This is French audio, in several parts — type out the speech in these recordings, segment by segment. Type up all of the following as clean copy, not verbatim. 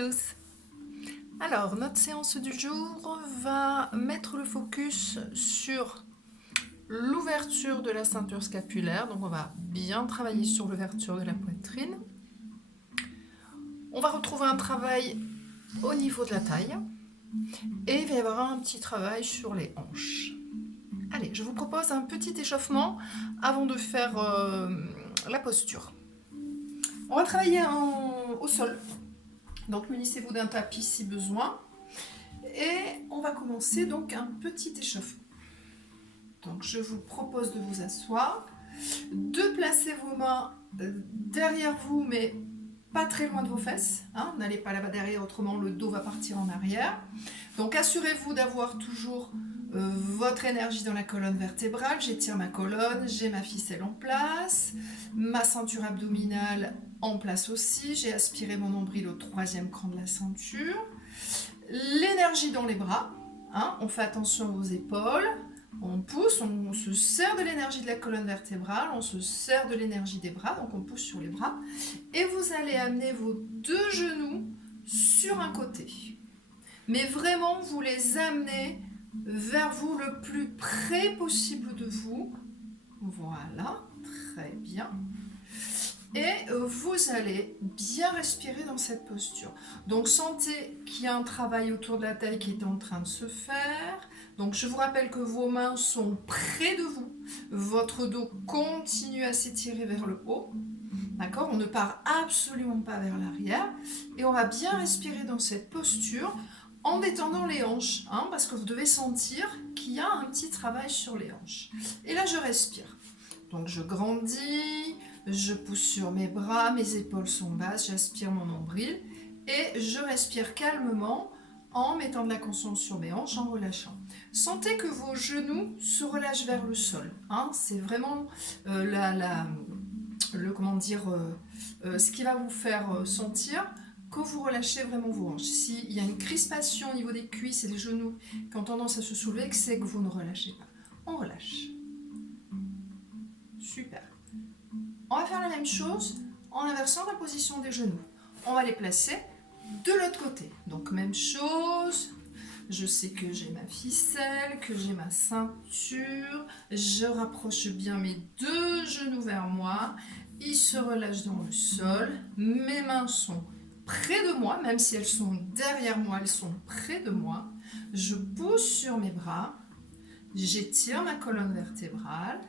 tous. Alors, notre séance du jour va mettre le focus sur l'ouverture de la ceinture scapulaire. Donc, on va bien travailler sur l'ouverture de la poitrine. On va retrouver un travail au niveau de la taille. Et il va y avoir un petit travail sur les hanches. Allez, je vous propose un petit échauffement avant de faire la posture. On va travailler au sol. Donc munissez-vous d'un tapis si besoin. Et on va commencer donc un petit échauffement. Donc je vous propose de vous asseoir, de placer vos mains derrière vous, mais pas très loin de vos fesses. Hein, n'allez pas là-bas derrière, autrement le dos va partir en arrière. Donc assurez-vous d'avoir toujours votre énergie dans la colonne vertébrale. J'étire ma colonne, j'ai ma ficelle en place, ma ceinture abdominale en place aussi. J'ai aspiré mon nombril au troisième cran de la ceinture. L'énergie dans les bras, hein, on fait attention aux épaules, on pousse, on se sert de l'énergie de la colonne vertébrale, on se sert de l'énergie des bras, donc on pousse sur les bras. Et vous allez amener vos deux genoux sur un côté. Mais vraiment, vous les amenez vers vous le plus près possible de vous. Voilà, très bien. Et vous allez bien respirer dans cette posture. Donc sentez qu'il y a un travail autour de la taille qui est en train de se faire. Donc je vous rappelle que vos mains sont près de vous. Votre dos continue à s'étirer vers le haut. D'accord? On ne part absolument pas vers l'arrière. Et on va bien respirer dans cette posture en détendant les hanches. Hein, parce que vous devez sentir qu'il y a un petit travail sur les hanches. Et là je respire. Donc je grandis. Je pousse sur mes bras, mes épaules sont basses, j'aspire mon nombril et je respire calmement en mettant de la conscience sur mes hanches, en relâchant. Sentez que vos genoux se relâchent vers le sol. Hein, c'est vraiment ce qui va vous faire sentir que vous relâchez vraiment vos hanches. S'il y a une crispation au niveau des cuisses et des genoux qui ont tendance à se soulever, c'est que vous ne relâchez pas. On relâche. Super. On va faire la même chose en inversant la position des genoux. On va les placer de l'autre côté. Donc même chose, je sais que j'ai ma ficelle, que j'ai ma ceinture. Je rapproche bien mes deux genoux vers moi. Ils se relâchent dans le sol. Mes mains sont près de moi, même si elles sont derrière moi, elles sont près de moi. Je pousse sur mes bras. J'étire ma colonne vertébrale.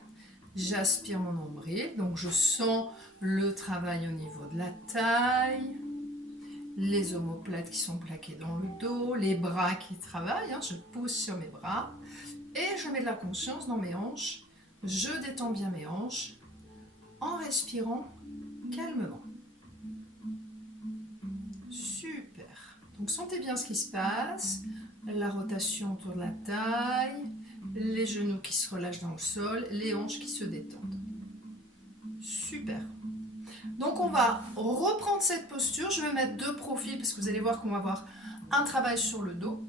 J'aspire mon nombril, donc je sens le travail au niveau de la taille, les omoplates qui sont plaquées dans le dos, les bras qui travaillent, hein, je pousse sur mes bras et je mets de la conscience dans mes hanches, je détends bien mes hanches en respirant calmement. Super, donc sentez bien ce qui se passe, la rotation autour de la taille, les genoux qui se relâchent dans le sol, les hanches qui se détendent. Super. Donc on va reprendre cette posture. Je vais mettre deux profils parce que vous allez voir qu'on va avoir un travail sur le dos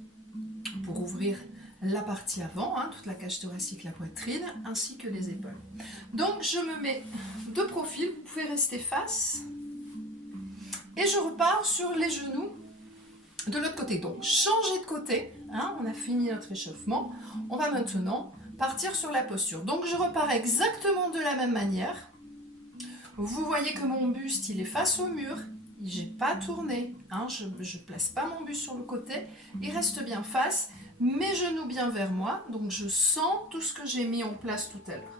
pour ouvrir la partie avant, hein, toute la cage thoracique, la poitrine, ainsi que les épaules. Donc je me mets deux profils. Vous pouvez rester face. Et je repars sur les genoux de l'autre côté. Donc changez de côté. Hein, on a fini notre échauffement. On va maintenant partir sur la posture. Donc je repars exactement de la même manière. Vous voyez que mon buste il est face au mur. J'ai pas tourné. Hein, je ne place pas mon buste sur le côté. Il reste bien face. Mes genoux bien vers moi. Donc je sens tout ce que j'ai mis en place tout à l'heure.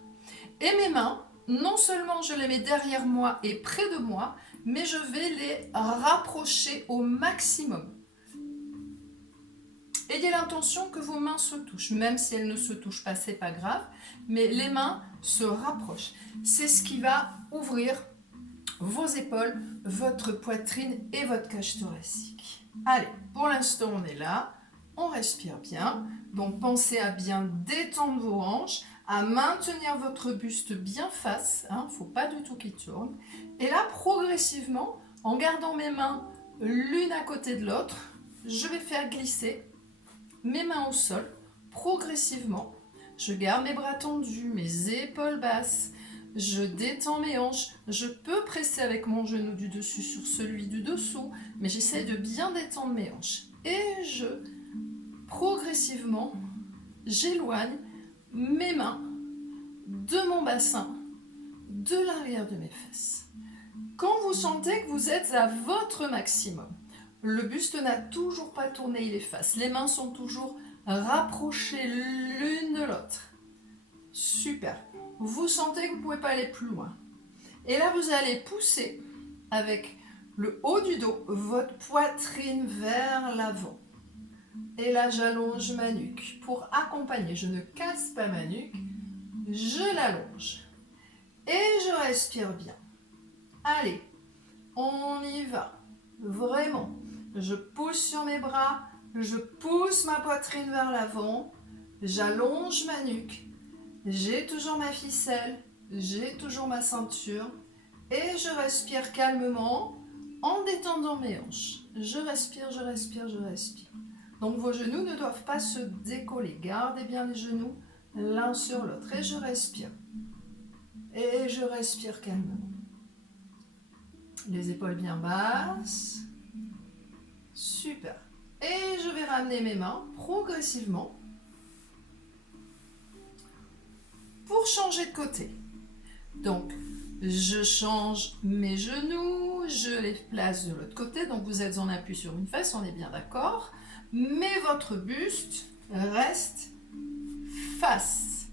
Et mes mains, non seulement je les mets derrière moi et près de moi, mais je vais les rapprocher au maximum. Ayez l'intention que vos mains se touchent, même si elles ne se touchent pas, c'est pas grave, mais les mains se rapprochent. C'est ce qui va ouvrir vos épaules, votre poitrine et votre cage thoracique. Allez, pour l'instant on est là, on respire bien, donc pensez à bien détendre vos hanches, à maintenir votre buste bien face, hein, faut pas du tout qu'il tourne. Et là, progressivement, en gardant mes mains l'une à côté de l'autre, je vais faire glisser mes mains au sol, progressivement. Je garde mes bras tendus, mes épaules basses. je détends mes hanches, je peux presser avec mon genou du dessus sur celui du dessous, mais j'essaie de bien détendre mes hanches. Et progressivement, j'éloigne mes mains de mon bassin, de l'arrière de mes fesses. Quand vous sentez que vous êtes à votre maximum, le buste n'a toujours pas tourné, il efface. Les mains sont toujours rapprochées l'une de l'autre. Super. Vous sentez que vous ne pouvez pas aller plus loin. Et là, vous allez pousser avec le haut du dos, votre poitrine vers l'avant. Et là, j'allonge ma nuque pour accompagner. Je ne casse pas ma nuque, je l'allonge. Et je respire bien. Allez, on y va. Vraiment. Je pousse sur mes bras, je pousse ma poitrine vers l'avant, j'allonge ma nuque, j'ai toujours ma ficelle, j'ai toujours ma ceinture et je respire calmement en détendant mes hanches. Je respire, je respire, je respire. Donc vos genoux ne doivent pas se décoller. Gardez bien les genoux l'un sur l'autre et je respire. Et je respire calmement. Les épaules bien basses. Super. Et je vais ramener mes mains progressivement pour changer de côté. Donc, je change mes genoux, je les place de l'autre côté. Donc, vous êtes en appui sur une fesse, on est bien d'accord. Mais votre buste reste face.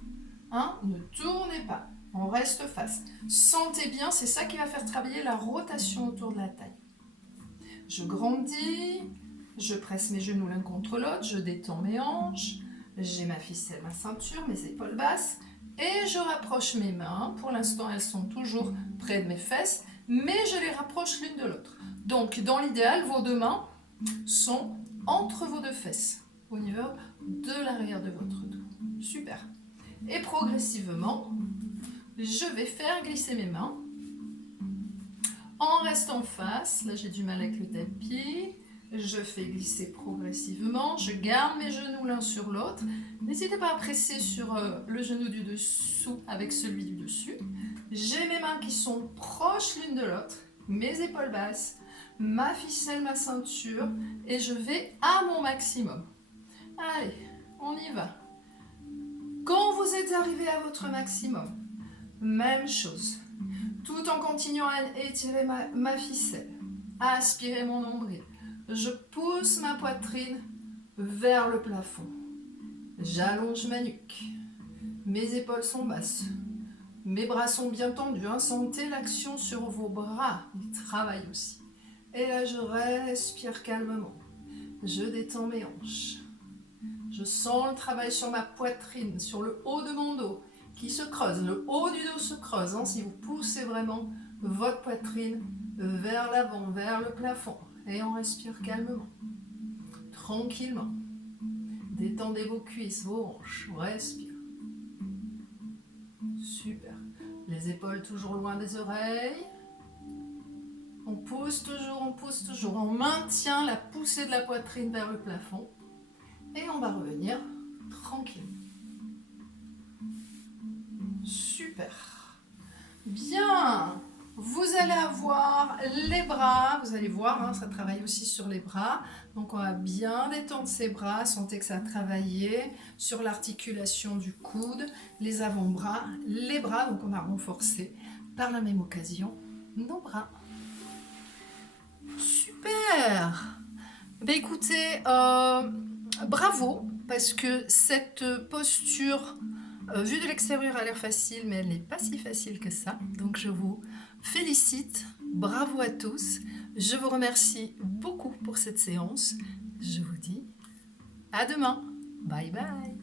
Hein? Ne tournez pas, on reste face. Sentez bien, c'est ça qui va faire travailler la rotation autour de la taille. Je grandis, je presse mes genoux l'un contre l'autre, je détends mes hanches, j'ai ma ficelle, ma ceinture, mes épaules basses et je rapproche mes mains. Pour l'instant, elles sont toujours près de mes fesses, mais je les rapproche l'une de l'autre. Donc, dans l'idéal, vos deux mains sont entre vos deux fesses, au niveau de l'arrière de votre dos. Super. Et progressivement, je vais faire glisser mes mains en restant face. Là, j'ai du mal avec le tapis. Je fais glisser progressivement. Je garde mes genoux l'un sur l'autre. N'hésitez pas à presser sur le genou du dessous avec celui du dessus. J'ai mes mains qui sont proches l'une de l'autre. Mes épaules basses, ma ficelle, ma ceinture. Et je vais à mon maximum. Allez, on y va. Quand vous êtes arrivé à votre maximum, même chose. Tout en continuant à étirer ma ficelle, à aspirer mon nombril. Je pousse ma poitrine vers le plafond. J'allonge ma nuque. Mes épaules sont basses. Mes bras sont bien tendus. Hein. Sentez l'action sur vos bras. Ils travaillent aussi. Et là, je respire calmement. Je détends mes hanches. Je sens le travail sur ma poitrine, sur le haut de mon dos qui se creuse. Le haut du dos se creuse. Hein, si vous poussez vraiment votre poitrine vers l'avant, vers le plafond. Et on respire calmement, tranquillement. Détendez vos cuisses, vos hanches. On respire. Super. Les épaules toujours loin des oreilles. On pousse toujours, on pousse toujours. On maintient la poussée de la poitrine vers le plafond. Et on va revenir tranquillement. Super. Bien. Vous allez avoir les bras, vous allez voir, hein, ça travaille aussi sur les bras. Donc on va bien détendre ses bras, sentez que ça a travaillé sur l'articulation du coude, les avant-bras, les bras. Donc on a renforcé par la même occasion nos bras. Super. Ben écoutez, bravo, parce que cette posture, vue de l'extérieur, a l'air facile, mais elle n'est pas si facile que ça. Donc je vous félicite, bravo à tous. Je vous remercie beaucoup pour cette séance. Je vous dis à demain. Bye bye.